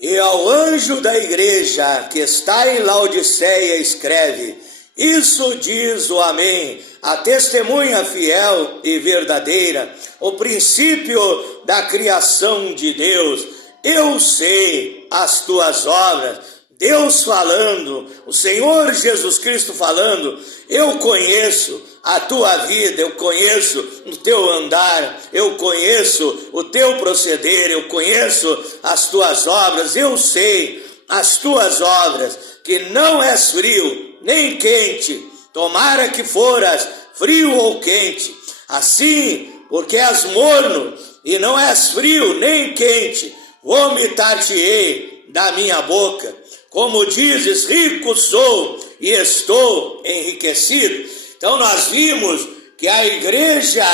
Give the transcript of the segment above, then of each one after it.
E ao anjo da igreja que está em Laodiceia escreve: isso diz o Amém, a testemunha fiel e verdadeira, o princípio da criação de Deus. Eu sei as tuas obras. Deus falando, o Senhor Jesus Cristo falando: eu conheço a tua vida, eu conheço o teu andar, eu conheço o teu proceder, eu conheço as tuas obras, eu sei as tuas obras, que não és frio nem quente, tomara que foras frio ou quente. Assim, porque és morno e não és frio nem quente, vomitar-te-ei da minha boca. Como dizes, rico sou e estou enriquecido. Então nós vimos que a igreja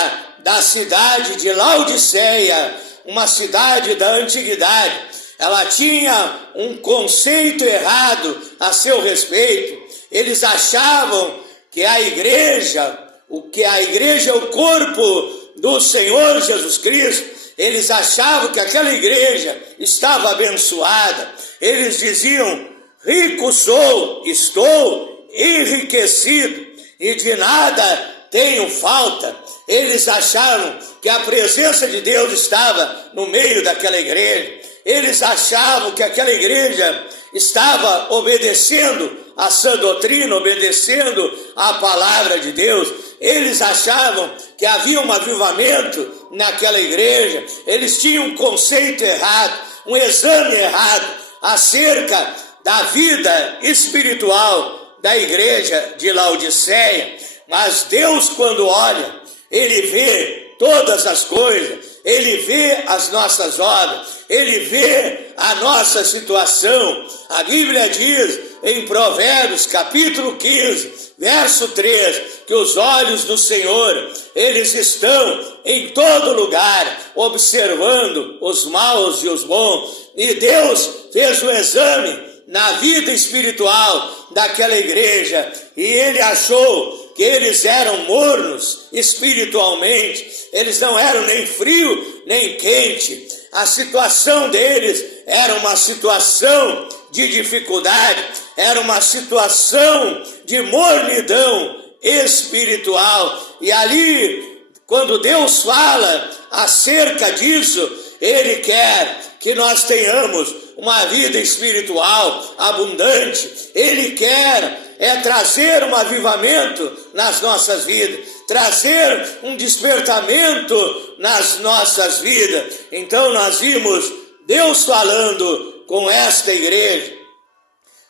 da cidade de Laodiceia, uma cidade da antiguidade, ela tinha um conceito errado a seu respeito. Eles achavam que a igreja é o corpo do Senhor Jesus Cristo. Eles achavam que aquela igreja estava abençoada. Eles diziam: rico sou, estou enriquecido e de nada tenho falta. Eles achavam que a presença de Deus estava no meio daquela igreja. Eles achavam que aquela igreja estava obedecendo a sã doutrina, obedecendo a palavra de Deus. Eles achavam que havia um avivamento naquela igreja. Eles tinham um conceito errado, um exame errado acerca da vida espiritual da igreja de Laodiceia. Mas Deus, quando olha, Ele vê todas as coisas, Ele vê as nossas obras, Ele vê a nossa situação. A Bíblia diz em Provérbios capítulo 15, verso 3, que os olhos do Senhor, eles estão em todo lugar, observando os maus e os bons. E Deus fez o exame na vida espiritual daquela igreja, e Ele achou que eles eram mornos espiritualmente. Eles não eram nem frio nem quente. A situação deles era uma situação de dificuldade, era uma situação de mornidão espiritual. E ali, quando Deus fala acerca disso, Ele quer que nós tenhamos uma vida espiritual abundante. Ele quer trazer um avivamento nas nossas vidas, trazer um despertamento nas nossas vidas. Então nós vimos Deus falando com esta igreja,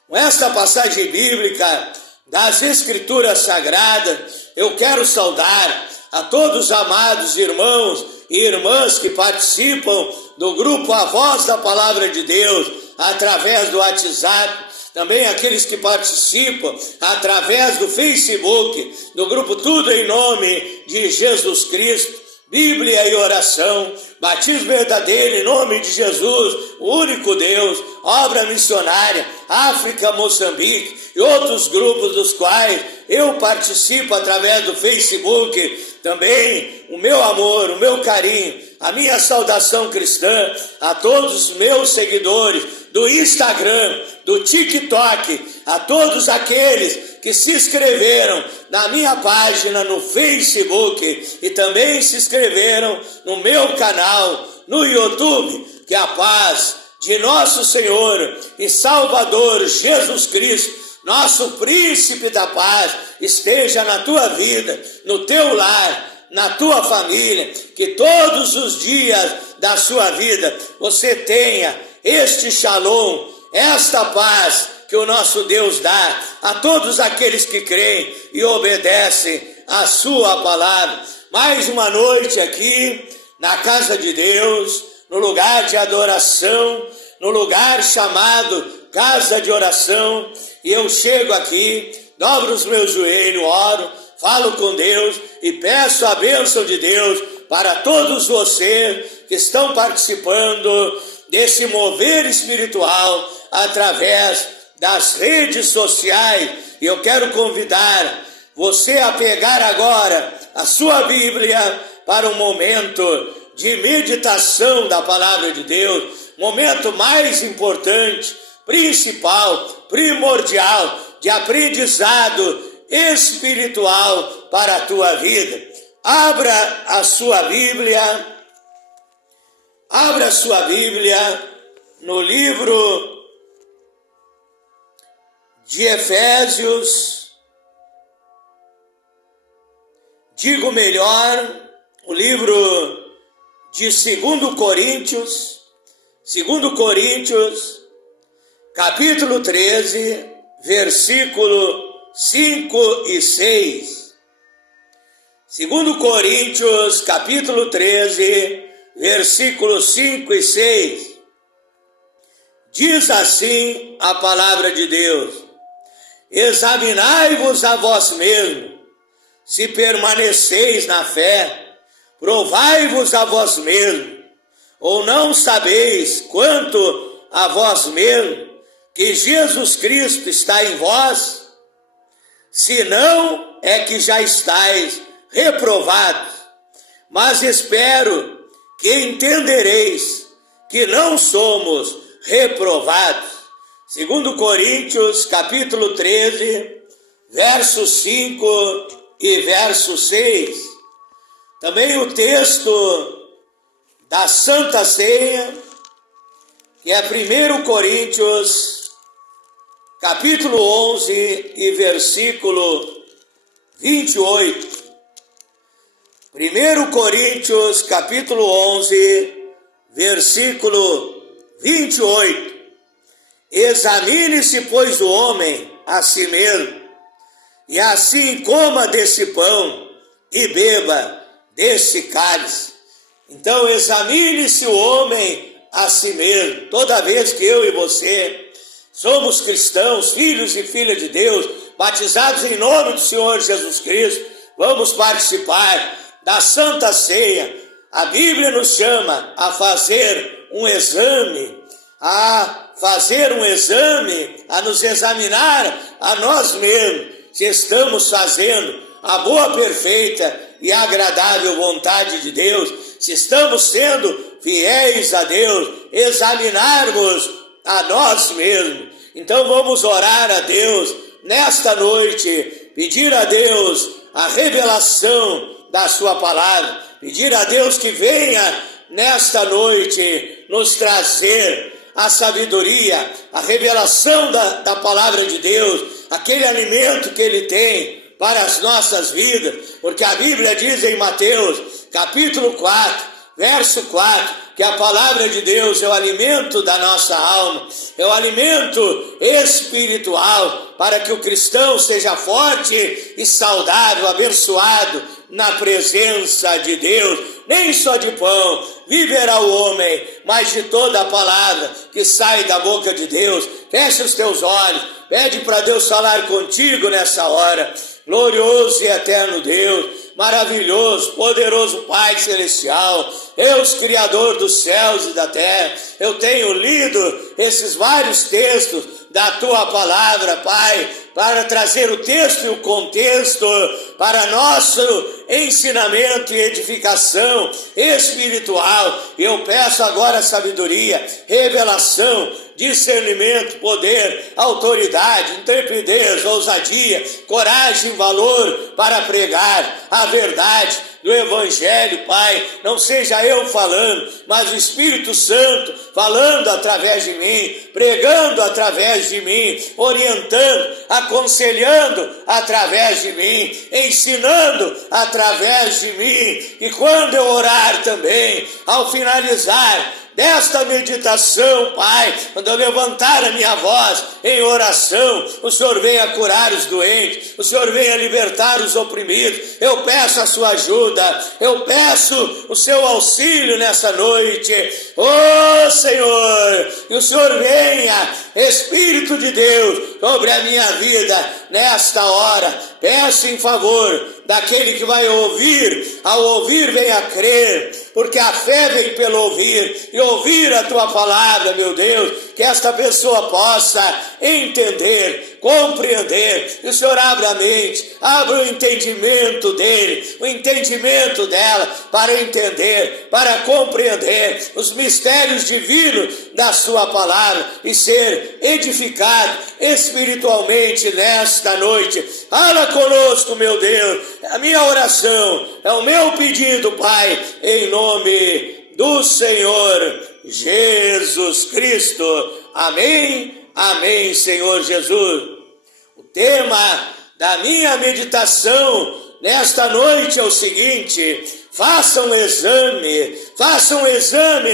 com esta passagem bíblica das Escrituras Sagradas. Eu quero saudar a todos os amados irmãos e irmãs que participam do grupo A Voz da Palavra de Deus através do WhatsApp, também aqueles que participam através do Facebook, do grupo Tudo em Nome de Jesus Cristo, Bíblia e Oração, Batismo Verdadeiro em Nome de Jesus, o único Deus, Obra Missionária, África, Moçambique e outros grupos dos quais eu participo através do Facebook. Também o meu amor, o meu carinho, a minha saudação cristã a todos os meus seguidores do Instagram, do TikTok, a todos aqueles que se inscreveram na minha página no Facebook e também se inscreveram no meu canal no YouTube. Que a paz de nosso Senhor e Salvador Jesus Cristo, nosso príncipe da paz, esteja na tua vida, no teu lar, na tua família. Que todos os dias da sua vida você tenha este shalom, esta paz que o nosso Deus dá a todos aqueles que creem e obedecem a sua palavra. Mais uma noite aqui na casa de Deus, no lugar de adoração, no lugar chamado casa de oração. E eu chego aqui, dobro os meus joelhos, oro, falo com Deus e peço a bênção de Deus para todos vocês que estão participando desse mover espiritual através das redes sociais. E eu quero convidar você a pegar agora a sua Bíblia para um momento de meditação da palavra de Deus. momento mais importante, principal, primordial, de aprendizado espiritual para a tua vida. Abra a sua Bíblia no livro de Efésios, digo melhor, o livro de 2 Coríntios, capítulo 13, versículo 5 e 6. 2 Coríntios, capítulo 13, versículos 5 e 6. Diz assim a palavra de Deus: examinai-vos a vós mesmos, se permaneceis na fé, provai-vos a vós mesmos, ou não sabeis quanto a vós mesmos que Jesus Cristo está em vós? Se não, é que já estáis reprovados. Mas espero que entendereis que não somos reprovados. 2 Coríntios, capítulo 13, verso 5 e verso 6. Também o texto da Santa Ceia, que é 1 Coríntios, capítulo 11 e versículo 28. 1 Coríntios, capítulo 11, versículo 28. Examine-se, pois, o homem a si mesmo, e assim coma desse pão e beba desse cálice. Então, examine-se o homem a si mesmo. Toda vez que eu e você somos cristãos, filhos e filhas de Deus, batizados em nome do Senhor Jesus Cristo, vamos participar da Santa Ceia. A Bíblia nos chama a fazer um exame, a nos examinar a nós mesmos, se estamos fazendo a boa, perfeita e agradável vontade de Deus, se estamos sendo fiéis a Deus, examinarmos a nós mesmos. Então vamos orar a Deus nesta noite, pedir a Deus a revelação da sua palavra, pedir a Deus que venha nesta noite nos trazer a sabedoria, a revelação da palavra de Deus, aquele alimento que Ele tem para as nossas vidas, porque a Bíblia diz em Mateus, capítulo 4, verso 4, que a palavra de Deus é o alimento da nossa alma, é o alimento espiritual, para que o cristão seja forte e saudável, abençoado na presença de Deus. Nem só de pão viverá o homem, mas de toda a palavra que sai da boca de Deus. Feche os teus olhos, pede para Deus falar contigo nessa hora. Glorioso e eterno Deus, maravilhoso, poderoso Pai Celestial, Deus Criador dos céus e da terra, eu tenho lido esses vários textos da Tua palavra, Pai, para trazer o texto e o contexto para nosso ensinamento e edificação espiritual. Eu peço agora sabedoria, revelação, discernimento, poder, autoridade, intrepidez, ousadia, coragem, valor para pregar a verdade do Evangelho, Pai. Não seja eu falando, mas o Espírito Santo falando através de mim, pregando através de mim, orientando, aconselhando através de mim, ensinando através de mim. E quando eu orar também, ao finalizar desta meditação, Pai, quando eu levantar a minha voz em oração, o Senhor venha curar os doentes, o Senhor venha libertar os oprimidos. Eu peço a sua ajuda, eu peço o seu auxílio nessa noite. Oh Senhor, que o Senhor venha, Espírito de Deus, sobre a minha vida nesta hora. Peço em favor daquele que vai ouvir, ao ouvir venha crer, porque a fé vem pelo ouvir, e ouvir a Tua palavra, meu Deus, que esta pessoa possa entender, compreender. Que o Senhor abra a mente, abra o entendimento dele, o entendimento dela, para entender, para compreender os mistérios divinos da sua palavra e ser edificado espiritualmente nesta noite. Fala conosco, meu Deus, é a minha oração, é o meu pedido, Pai, em nome do Senhor Jesus Cristo. Amém, amém, Senhor Jesus. O tema da minha meditação nesta noite é o seguinte: faça um exame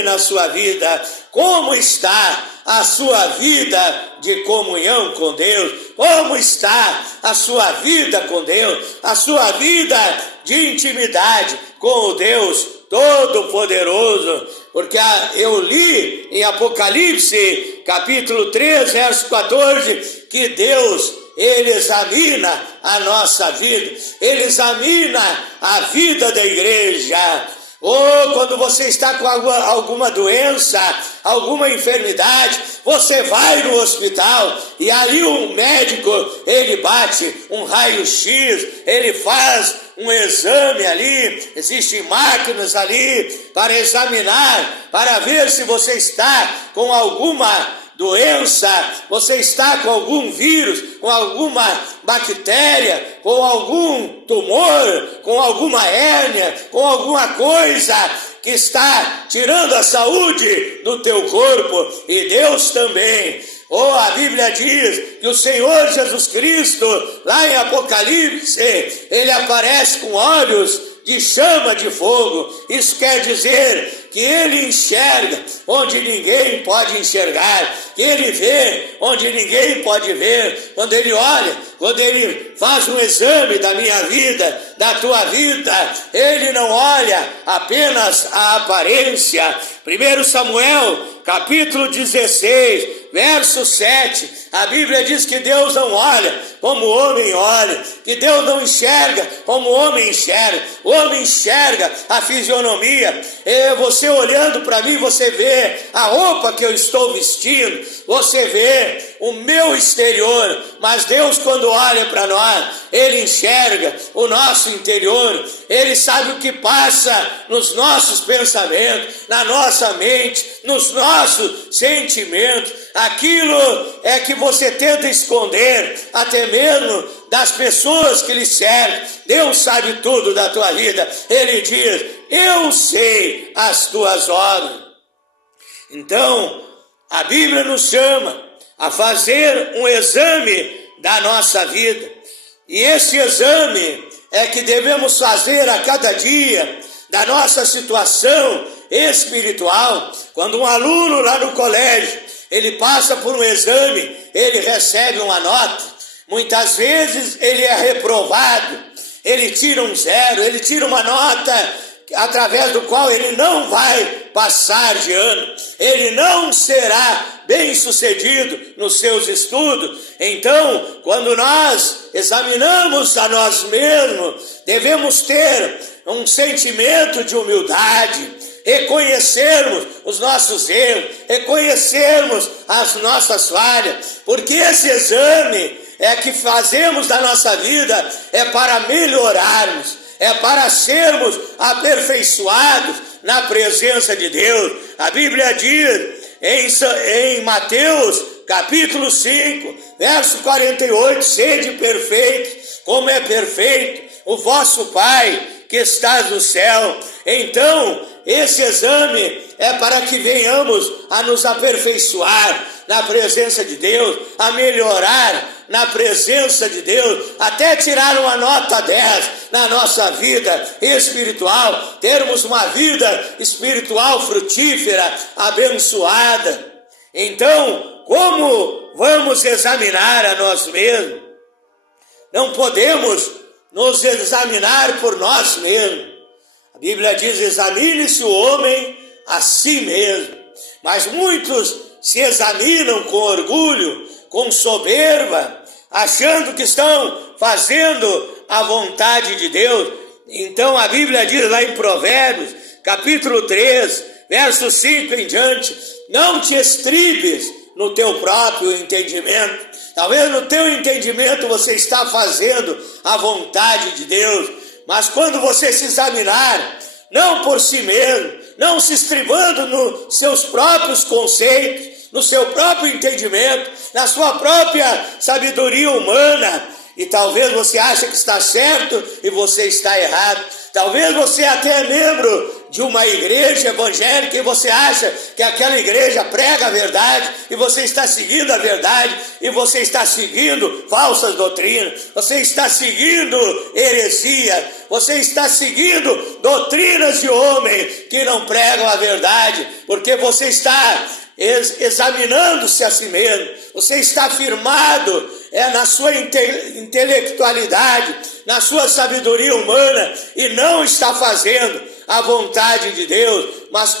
na sua vida. Como está a sua vida de comunhão com Deus? Como está a sua vida com Deus? A sua vida de intimidade com o Deus Todo-Poderoso? Porque eu li em Apocalipse, capítulo 3, verso 14, que Deus, Ele examina a nossa vida, Ele examina a vida da igreja. Ou quando você está com alguma doença, alguma enfermidade, você vai no hospital e ali o médico, ele bate um raio-x, ele faz um exame ali, existem máquinas ali para examinar, para ver se você está com alguma doença, você está com algum vírus, com alguma bactéria, com algum tumor, com alguma hérnia, com alguma coisa que está tirando a saúde do teu corpo. E Deus também. A Bíblia diz que o Senhor Jesus Cristo, lá em Apocalipse, ele aparece com olhos de chama de fogo. Isso quer dizer que ele enxerga onde ninguém pode enxergar, que ele vê onde ninguém pode ver. Quando ele olha, quando ele faz um exame da minha vida, da tua vida, ele não olha apenas a aparência. 1 Samuel, capítulo 16, verso 7, a Bíblia diz que Deus não olha como o homem olha, que Deus não enxerga como o homem enxerga. O homem enxerga a fisionomia. Você olhando para mim, você vê a roupa que eu estou vestindo, você vê o meu exterior, mas Deus, quando olha para nós, Ele enxerga o nosso interior, Ele sabe o que passa nos nossos pensamentos, na nossa mente, nos nossos sentimentos. Aquilo é que você tenta esconder, até mesmo das pessoas que lhe servem. Deus sabe tudo da tua vida. Ele diz: eu sei as tuas obras. Então, a Bíblia nos chama a fazer um exame da nossa vida. E esse exame é que devemos fazer a cada dia da nossa situação espiritual. Quando um aluno lá no colégio, ele passa por um exame, ele recebe uma nota. Muitas vezes ele é reprovado, ele tira um 0, ele tira uma nota através do qual ele não vai passar de ano, ele não será bem-sucedido nos seus estudos. Então, quando nós examinamos a nós mesmos, devemos ter um sentimento de humildade, reconhecermos os nossos erros, reconhecermos as nossas falhas, porque esse exame é que fazemos da nossa vida é para melhorarmos, é para sermos aperfeiçoados na presença de Deus. A Bíblia diz em Mateus capítulo 5, verso 48, sede perfeitos, como é perfeito o vosso Pai que está no céu. Então, esse exame é para que venhamos a nos aperfeiçoar na presença de Deus, a melhorar na presença de Deus, até tirar uma nota 10 na nossa vida espiritual, termos uma vida espiritual frutífera, abençoada. Então, como vamos examinar a nós mesmos? Não podemos nos examinar por nós mesmos. A Bíblia diz: examine-se o homem a si mesmo. Mas muitos se examinam com orgulho, com soberba, achando que estão fazendo a vontade de Deus. Então a Bíblia diz lá em Provérbios, capítulo 3, verso 5 em diante: não te estribes no teu próprio entendimento, Talvez no teu entendimento você está fazendo a vontade de Deus, mas quando você se examinar, não por si mesmo, não se estribando nos seus próprios conceitos, no seu próprio entendimento, na sua própria sabedoria humana, e talvez você ache que está certo e você está errado. Talvez você até é membro de uma igreja evangélica e você acha que aquela igreja prega a verdade e você está seguindo a verdade e você está seguindo falsas doutrinas, você está seguindo heresia, você está seguindo doutrinas de homens que não pregam a verdade, porque você está examinando-se a si mesmo, você está firmado na sua intelectualidade, na sua sabedoria humana e não está fazendo a vontade de Deus. Mas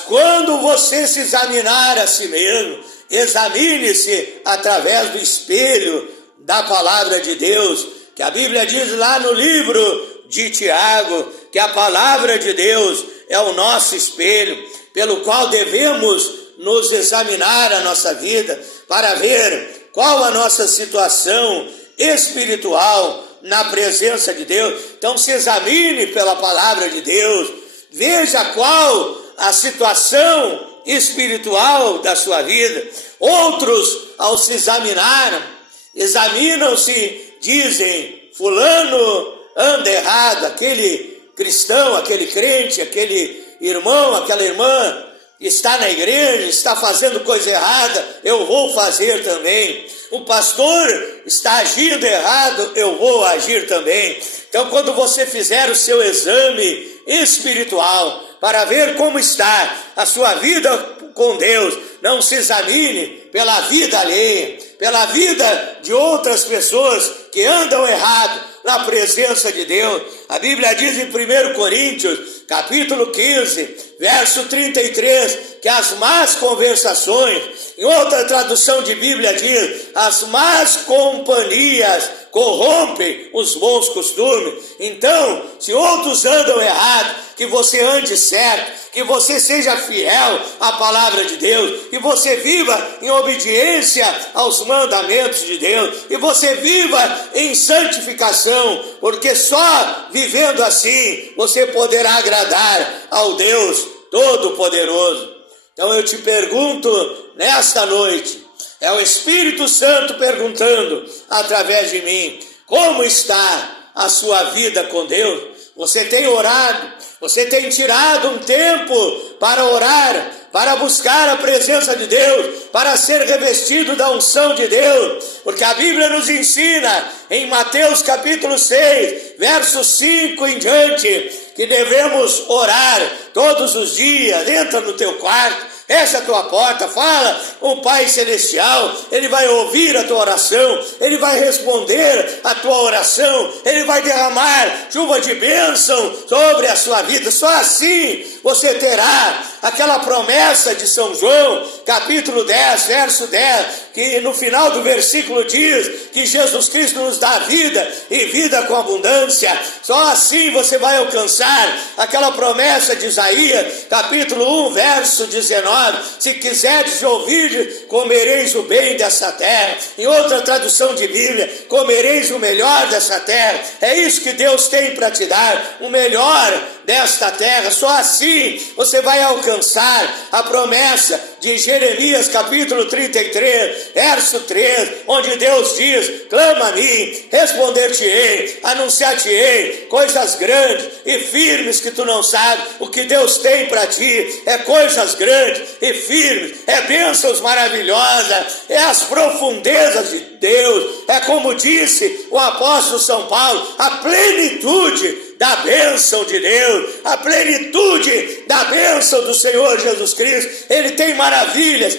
quando você se examinar a si mesmo, examine-se através do espelho da palavra de Deus, que a Bíblia diz lá no livro de Tiago, que a palavra de Deus é o nosso espelho, pelo qual devemos nos examinar a nossa vida, para ver qual a nossa situação espiritual na presença de Deus. Então se examine pela palavra de Deus, veja qual a situação espiritual da sua vida. Outros, ao se examinar, examinam-se, dizem, fulano anda errado, aquele cristão, aquele crente, aquele irmão, aquela irmã está na igreja, está fazendo coisa errada, eu vou fazer também. O pastor está agindo errado, eu vou agir também. Então, quando você fizer o seu exame espiritual para ver como está a sua vida com Deus, não se examine pela vida alheia, pela vida de outras pessoas que andam errado na presença de Deus. A Bíblia diz em 1 Coríntios, capítulo 15, verso 33, que as más conversações, em outra tradução de Bíblia diz, as más companhias corrompem os bons costumes. Então, se outros andam errado, que você ande certo, que você seja fiel à palavra de Deus, que você viva em obediência aos mandamentos de Deus, e você viva em santificação, porque só vivendo assim você poderá agradar ao Deus Todo-Poderoso. Então eu te pergunto nesta noite, é o Espírito Santo perguntando através de mim, como está a sua vida com Deus? Você tem orado? Você tem tirado um tempo para orar, para buscar a presença de Deus, para ser revestido da unção de Deus? Porque a Bíblia nos ensina em Mateus capítulo 6, verso 5 em diante, que devemos orar todos os dias. Entra no teu quarto, fecha a tua porta, fala com o Pai Celestial, Ele vai ouvir a tua oração, Ele vai responder a tua oração, Ele vai derramar chuva de bênção sobre a sua vida. Só assim você terá aquela promessa de São João, capítulo 10, verso 10, que no final do versículo diz que Jesus Cristo nos dá vida e vida com abundância. Só assim você vai alcançar aquela promessa de Isaías, capítulo 1, verso 19, se quiseres ouvir, comereis o bem dessa terra. Em outra tradução de Bíblia, comereis o melhor dessa terra. É isso que Deus tem para te dar, o melhor desta terra. Só assim você vai alcançar a promessa de Jeremias capítulo 33, verso 3, onde Deus diz, clama a mim, responder-te-ei, anunciar-te-ei coisas grandes e firmes que tu não sabes. O que Deus tem para ti é coisas grandes e firmes, é bênçãos maravilhosas, é as profundezas de Deus, é como disse o apóstolo São Paulo, a plenitude da bênção de Deus, a plenitude da bênção do Senhor Jesus Cristo. Ele tem maravilhas,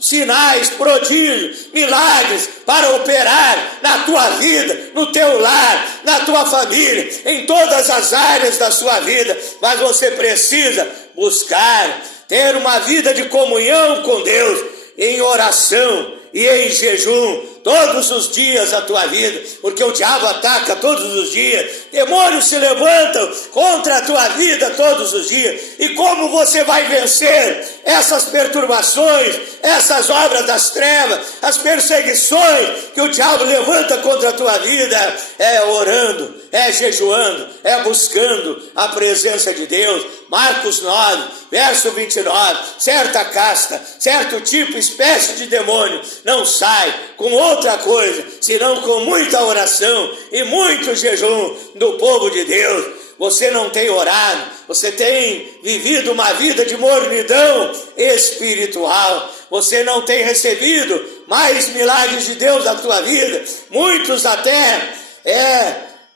sinais, prodígios, milagres para operar na tua vida, no teu lar, na tua família, em todas as áreas da sua vida. Mas você precisa buscar, ter uma vida de comunhão com Deus, em oração e em jejum, todos os dias da tua vida, porque o diabo ataca todos os dias, demônios se levantam contra a tua vida todos os dias. E como você vai vencer essas perturbações, essas obras das trevas, as perseguições que o diabo levanta contra a tua vida? É orando, é jejuando, é buscando a presença de Deus. Marcos 9, verso 29, certa casta, certo tipo, espécie de demônio não sai com outra coisa, senão com muita oração e muito jejum do povo de Deus. Você não tem orado, você tem vivido uma vida de mornidão espiritual, você não tem recebido mais milagres de Deus na tua vida. Muitos até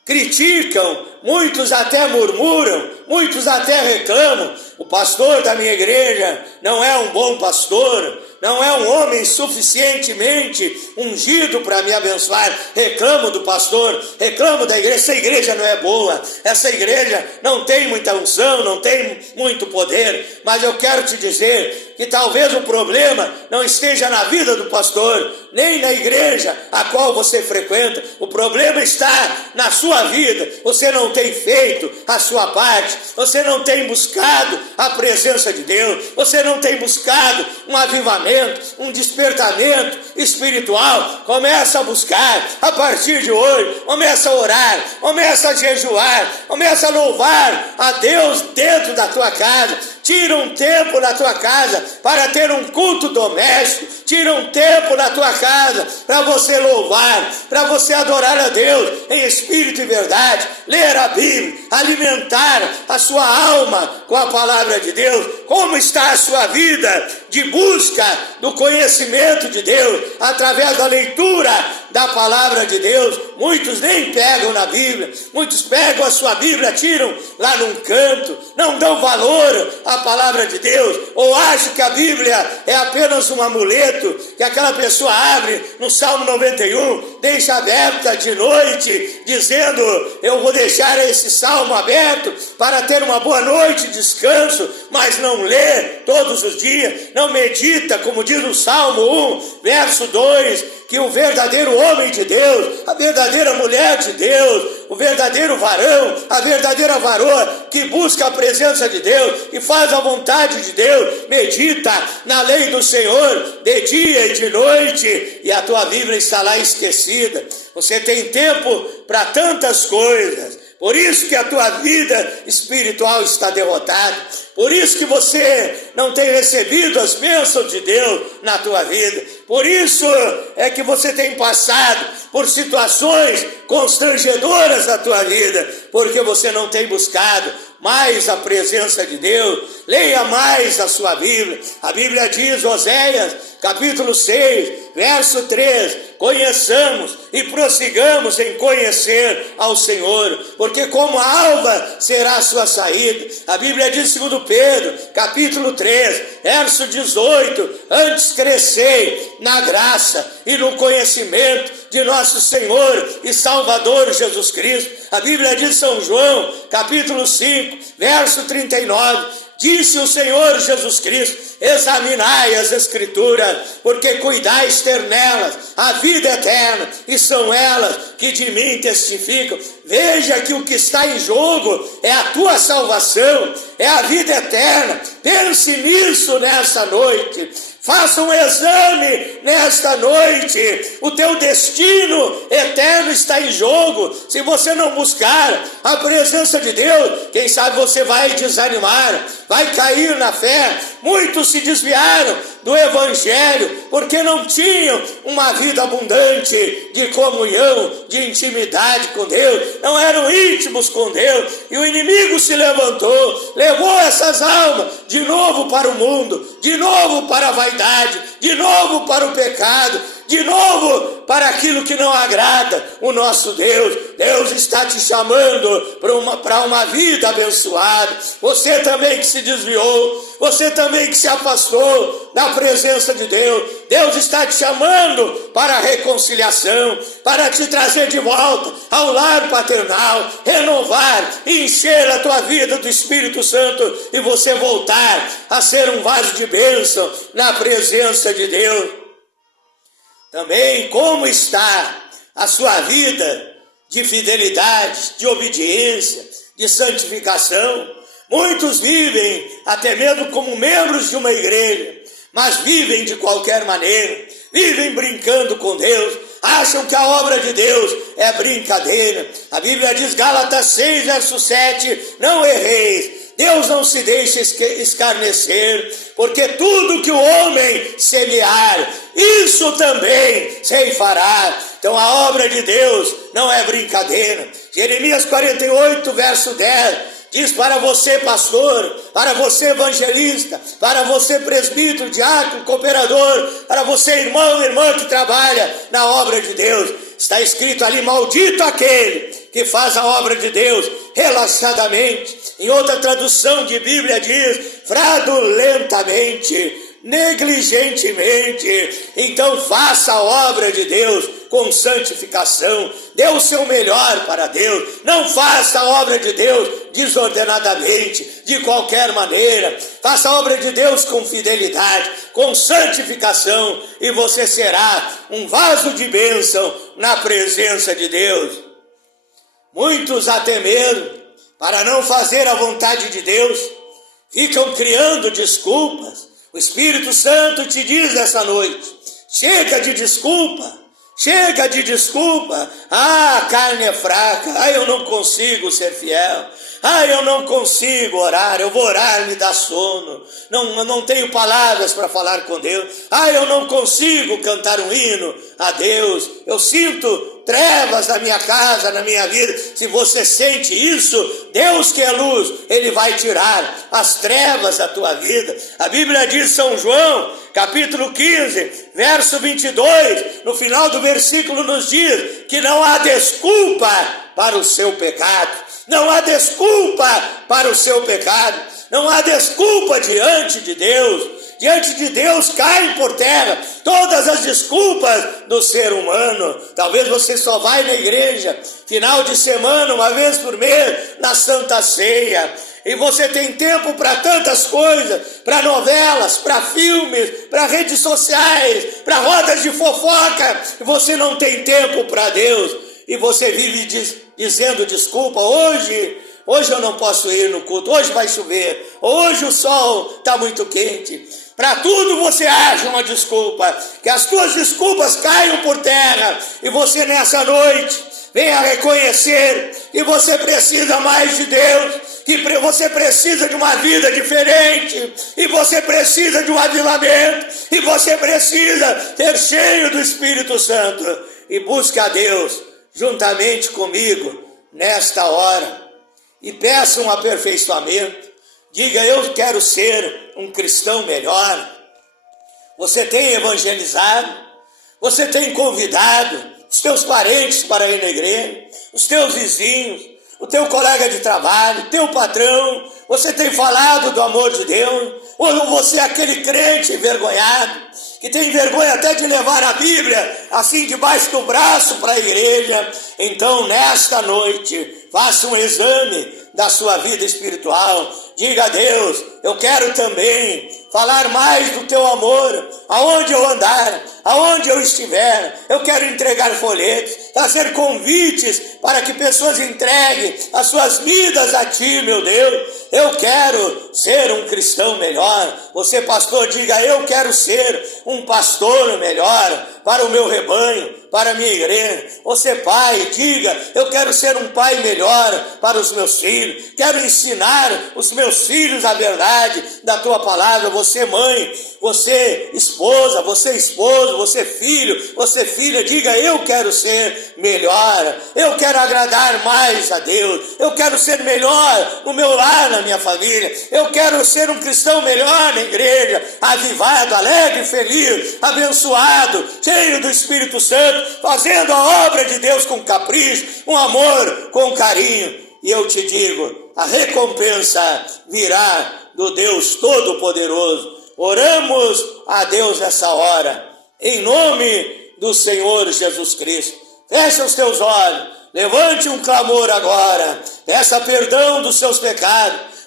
criticam, muitos até murmuram, muitos até reclamam. O pastor da minha igreja não é um bom pastor, não é um homem suficientemente ungido para me abençoar. Reclamo do pastor, reclamo da igreja. Essa igreja não é boa, essa igreja não tem muita unção, não tem muito poder. Mas eu quero te dizer que talvez o problema não esteja na vida do pastor, nem na igreja a qual você frequenta. O problema está na sua vida. Você não tem feito a sua parte, você não tem buscado a presença de Deus, você não tem buscado um avivamento, um despertamento espiritual. Começa a buscar a partir de hoje, começa a orar, começa a jejuar, começa a louvar a Deus dentro da tua casa. Tira um tempo na tua casa para ter um culto doméstico. Tira um tempo na tua casa para você louvar, para você adorar a Deus em espírito e verdade. Ler a Bíblia, alimentar a sua alma com a palavra de Deus. Como está a sua vida de busca do conhecimento de Deus através da leitura da palavra de Deus? Muitos nem pegam na Bíblia, muitos pegam a sua Bíblia, tiram lá num canto, não dão valor à palavra de Deus, ou acham que a Bíblia é apenas um amuleto que aquela pessoa abre no Salmo 91, deixa aberta de noite, dizendo: eu vou deixar esse salmo aberto para ter uma boa noite de descanso, mas não lê todos os dias, não medita, como diz o Salmo 1, verso 2, que o verdadeiro homem de Deus, a verdadeira mulher de Deus, o verdadeiro varão, a verdadeira varoa que busca a presença de Deus e faz a vontade de Deus, medita na lei do Senhor de dia e de noite, e a tua Bíblia está lá esquecida. Você tem tempo para tantas coisas, por isso que a tua vida espiritual está derrotada, por isso que você não tem recebido as bênçãos de Deus na tua vida, por isso é que você tem passado por situações constrangedoras na tua vida, porque você não tem buscado mais a presença de Deus. Leia mais a sua Bíblia. A Bíblia diz, Oséias, capítulo 6, verso 3, conheçamos e prossigamos em conhecer ao Senhor, porque como a alva será a sua saída. A Bíblia diz, segundo Pedro, capítulo 3, verso 18, antes crescei na graça e no conhecimento de nosso Senhor e Salvador Jesus Cristo. A Bíblia diz, São João, capítulo 5, verso 39, disse o Senhor Jesus Cristo: examinai as Escrituras, porque cuidais ter nelas a vida eterna, e são elas que de mim testificam. Veja que o que está em jogo é a tua salvação, é a vida eterna. Pense nisso nessa noite. Faça um exame nesta noite. O teu destino eterno está em jogo. Se você não buscar a presença de Deus, quem sabe você vai desanimar, vai cair na fé. Muitos se desviaram do Evangelho porque não tinham uma vida abundante de comunhão, de intimidade com Deus, não eram íntimos com Deus, e o inimigo se levantou, levou essas almas de novo para o mundo, de novo para a vaidade, de novo para o pecado, de novo para aquilo que não agrada o nosso Deus. Deus está te chamando para uma vida abençoada. Você também que se desviou, você também que se afastou da presença de Deus, Deus está te chamando para a reconciliação, para te trazer de volta ao lar paternal, renovar e encher a tua vida do Espírito Santo e você voltar a ser um vaso de bênção na presença de Deus. também como está a sua vida de fidelidade, de obediência, de santificação. Muitos vivem até mesmo como membros de uma igreja, mas vivem de qualquer maneira, vivem brincando com Deus, acham que a obra de Deus é brincadeira. A Bíblia diz, Gálatas 6, verso 7, não erreis, Deus não se deixa escarnecer, porque tudo que o homem semear, isso também ceifará. Então a obra de Deus não é brincadeira. Jeremias 48, verso 10, diz para você pastor, para você evangelista, para você presbítero, diácono, cooperador, para você irmão, irmã que trabalha na obra de Deus, está escrito ali, maldito aquele que faz a obra de Deus relaxadamente. Em outra tradução de Bíblia diz, fraudulentamente, negligentemente. Então faça a obra de Deus com santificação, dê o seu melhor para Deus, não faça a obra de Deus desordenadamente, de qualquer maneira, faça a obra de Deus com fidelidade, com santificação, e você será um vaso de bênção na presença de Deus. Muitos até mesmo, para não fazer a vontade de Deus, ficam criando desculpas. O Espírito Santo te diz essa noite, chega de desculpa, chega de desculpa. A carne é fraca, eu não consigo ser fiel, eu não consigo orar, eu vou orar, me dá sono, não tenho palavras para falar com Deus, eu não consigo cantar um hino a Deus, eu sinto trevas na minha casa, na minha vida. Se você sente isso, Deus que é luz, Ele vai tirar as trevas da tua vida. A Bíblia diz, São João, capítulo 15, verso 22, no final do versículo nos diz que não há desculpa para o seu pecado, não há desculpa para o seu pecado, não há desculpa diante de Deus. Diante de Deus caem por terra todas as desculpas do ser humano. Talvez você só vai na igreja final de semana, uma vez por mês, na Santa Ceia. E você tem tempo para tantas coisas, para novelas, para filmes, para redes sociais, para rodas de fofoca. E você não tem tempo para Deus. E você vive dizendo desculpa, hoje eu não posso ir no culto, hoje vai chover, hoje o sol está muito quente. Para tudo você acha uma desculpa, que as tuas desculpas caiam por terra, e você nessa noite venha reconhecer que você precisa mais de Deus, que você precisa de uma vida diferente, e você precisa de um avivamento, e você precisa ser cheio do Espírito Santo, e busque a Deus juntamente comigo nesta hora, e peça um aperfeiçoamento. Diga, eu quero ser um cristão melhor. Você tem evangelizado, você tem convidado os teus parentes para ir na igreja, os teus vizinhos, o teu colega de trabalho, o teu patrão. Você tem falado do amor de Deus, ou você é aquele crente envergonhado, que tem vergonha até de levar a Bíblia assim debaixo do braço para a igreja. Então nesta noite, faça um exame da sua vida espiritual. Diga a Deus, eu quero também falar mais do teu amor, aonde eu andar, aonde eu estiver. Eu quero entregar folhetos, fazer convites para que pessoas entreguem as suas vidas a ti, meu Deus. Eu quero ser um cristão melhor. Você, pastor, diga, eu quero ser um pastor melhor para o meu rebanho, para a minha igreja. Você, pai, diga, eu quero ser um pai melhor para os meus filhos, quero ensinar os meus filhos a verdade da tua palavra. Você, mãe, você, esposa, você, esposo, você, filho, você, filha, diga, eu quero ser melhor, eu quero agradar mais a Deus, eu quero ser melhor no meu lar, na minha família, eu quero ser um cristão melhor na igreja, avivado, alegre, feliz, abençoado, cheio do Espírito Santo, fazendo a obra de Deus com capricho, com amor, com carinho. E eu te digo, a recompensa virá do Deus Todo-Poderoso. Oramos a Deus nessa hora, em nome do Senhor Jesus Cristo. Feche os teus olhos, levante um clamor agora, peça perdão dos seus pecados.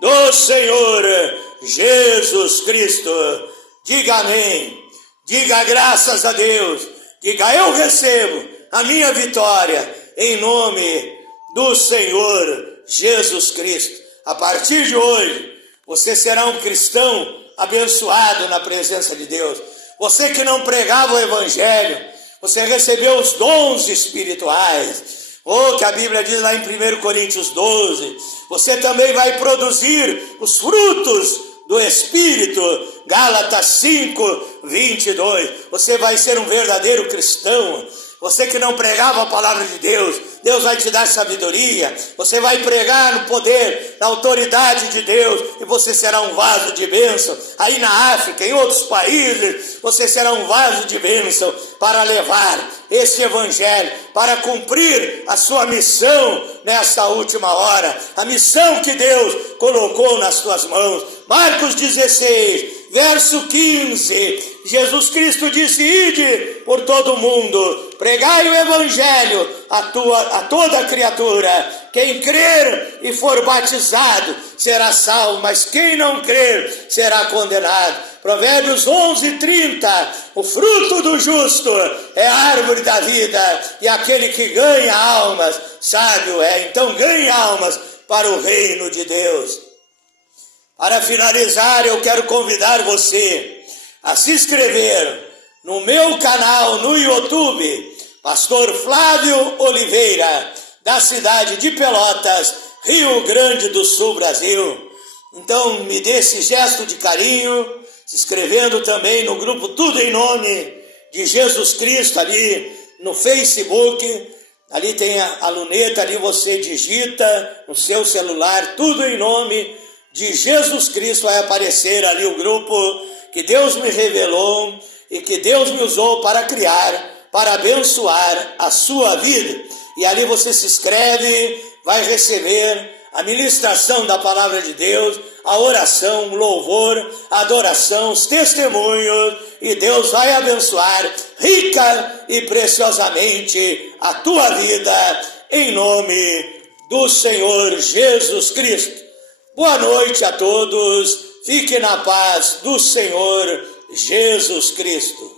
do Senhor Jesus Cristo. Diga amém, diga graças a Deus, diga eu recebo a minha vitória em nome do Senhor Jesus Cristo. A partir de hoje, você será um cristão abençoado na presença de Deus. Você que não pregava o Evangelho, você recebeu os dons espirituais. Que a Bíblia diz lá em 1 Coríntios 12, você também vai produzir os frutos do Espírito, Gálatas 5, 22, você vai ser um verdadeiro cristão. Você que não pregava a palavra de Deus, Deus vai te dar sabedoria, você vai pregar no poder, na autoridade de Deus, e você será um vaso de bênção. Aí na África, em outros países, você será um vaso de bênção para levar este evangelho, para cumprir a sua missão nesta última hora, a missão que Deus colocou nas tuas mãos. Marcos 16, verso 15, Jesus Cristo disse: ide por todo o mundo, pregai o evangelho a toda criatura. Quem crer e for batizado será salvo, mas quem não crer será condenado. Provérbios 11:30, o fruto do justo é a árvore da vida, e aquele que ganha almas, sábio é. Então ganhe almas para o reino de Deus. Para finalizar, eu quero convidar você a se inscrever no meu canal no YouTube, Pastor Flávio Oliveira, da cidade de Pelotas, Rio Grande do Sul, Brasil. Então me dê esse gesto de carinho, se inscrevendo também no grupo Tudo em Nome de Jesus Cristo, ali no Facebook. Ali tem a luneta, ali você digita no seu celular, Tudo em Nome de Jesus Cristo, vai aparecer ali o grupo que Deus me revelou e que Deus me usou para criar, para abençoar a sua vida. E ali você se inscreve, vai receber a ministração da palavra de Deus, a oração, o louvor, a adoração, os testemunhos, e Deus vai abençoar rica e preciosamente a tua vida, em nome do Senhor Jesus Cristo. Boa noite a todos, fique na paz do Senhor Jesus Cristo.